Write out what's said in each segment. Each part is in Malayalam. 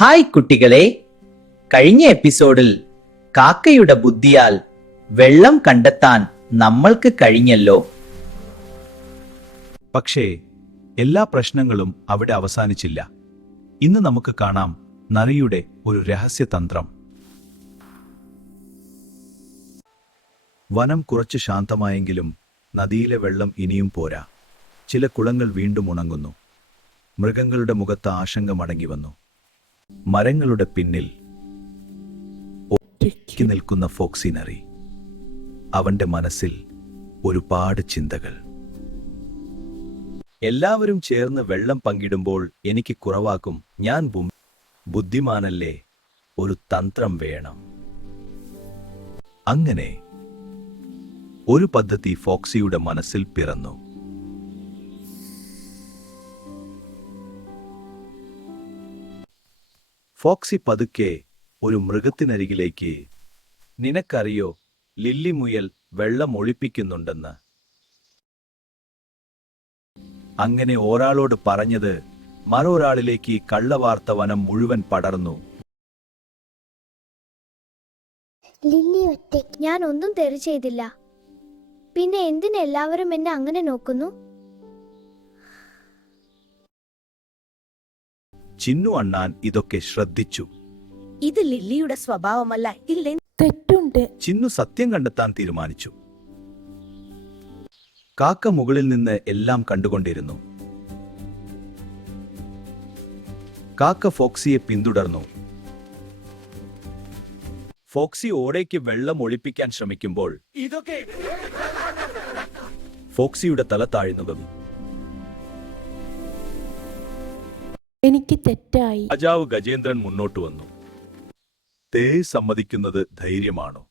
ഹായ് കുട്ടികളെ, കഴിഞ്ഞ എപ്പിസോഡിൽ കാക്കയുടെ ബുദ്ധിയാൽ വെള്ളം കണ്ടെത്താൻ നമ്മൾക്ക് കഴിഞ്ഞല്ലോ. പക്ഷേ എല്ലാ പ്രശ്നങ്ങളും അവിടെ അവസാനിച്ചില്ല. ഇന്ന് നമുക്ക് കാണാം നരിയുടെ ഒരു രഹസ്യതന്ത്രം. വനം കുറച്ച് ശാന്തമായെങ്കിലും നദിയിലെ വെള്ളം ഇനിയും പോരാ. ചില കുളങ്ങൾ വീണ്ടും ഉണങ്ങുന്നു. മൃഗങ്ങളുടെ മുഖത്ത് ആശങ്ക മടങ്ങി വന്നു. മരങ്ങളുടെ പിന്നിൽ ഒറ്റയ്ക്ക് നിൽക്കുന്ന ഫോക്സി നരി. അവന്റെ മനസ്സിൽ ഒരുപാട് ചിന്തകൾ. എല്ലാവരും ചേർന്ന് വെള്ളം പങ്കിടുമ്പോൾ എനിക്ക് കുറവാക്കും. ഞാൻ ബുദ്ധിമാനല്ലേ, ഒരു തന്ത്രം വേണം. അങ്ങനെ ഒരു പദ്ധതി ഫോക്സിയുടെ മനസ്സിൽ പിറന്നു. ഫോക്സി പതുക്കെ ഒരു മൃഗത്തിനരികിലേക്ക്, നിനക്കറിയോ, ലില്ലി മുയൽ വെള്ളം ഒളിപ്പിക്കുന്നുണ്ടെന്ന്. അങ്ങനെ ഒരാളോട് പറഞ്ഞത് മറൊരാളിലേക്ക് കള്ളവാർത്ത വനം മുഴുവൻ പടർന്നു. ലില്ലി ഒറ്റയ്ക്ക്. ഞാൻ ഒന്നും തെറി ചെയ്തില്ല. പിന്നെ എന്തിന് എല്ലാവരും എന്നെ അങ്ങനെ നോക്കുന്നു? ചിന്നു അണ്ണാൻ ഇതൊക്കെ ശ്രദ്ധിച്ചു. ഇത് ലില്ലിയുടെ സ്വഭാവമല്ല, ഇല്ലേ? തെറ്റുണ്ട്. ചിന്നു സത്യം കണ്ടെത്താൻ തീരുമാനിച്ചു. കാക്ക മുകളിൽ നിന്ന് എല്ലാം കണ്ടുകൊണ്ടിരുന്നു. കാക്ക ഫോക്സിയെ പിന്തുടർന്നു. ഫോക്സി ഓടയ്ക്ക് വെള്ളം ഒളിപ്പിക്കാൻ ശ്രമിക്കുമ്പോൾ ഫോക്സിയുടെ തല താഴ്ന്നു. എനിക്ക് തെറ്റായി. രാജാവ് ഗജേന്ദ്രൻ മുന്നോട്ട് വന്നു. തേ സമ്മതിക്കുന്നത് ധൈര്യമാണോ?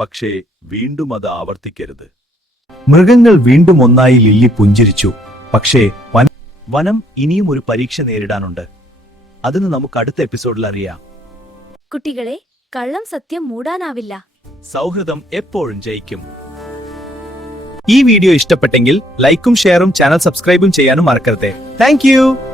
പക്ഷേ വീണ്ടും അത് ആവർത്തിക്കരുത്. മൃഗങ്ങൾ വീണ്ടും ഒന്നായി ലില്ലി പുഞ്ചിരിച്ചു. പക്ഷേ വനം ഇനിയും ഒരു പരീക്ഷ നേരിടാനുണ്ട്. അതിന് നമുക്ക് അടുത്ത എപ്പിസോഡിൽ അറിയാം. കുട്ടികളെ, കള്ളം സത്യം മൂടാനാവില്ല. സൗഹൃദം എപ്പോഴും ജയിക്കും. ഈ വീഡിയോ ഇഷ്ടപ്പെട്ടെങ്കിൽ ലൈക്കും ഷെയറും ചാനൽ സബ്സ്ക്രൈബും ചെയ്യാനും മറക്കരുത്. Thank you.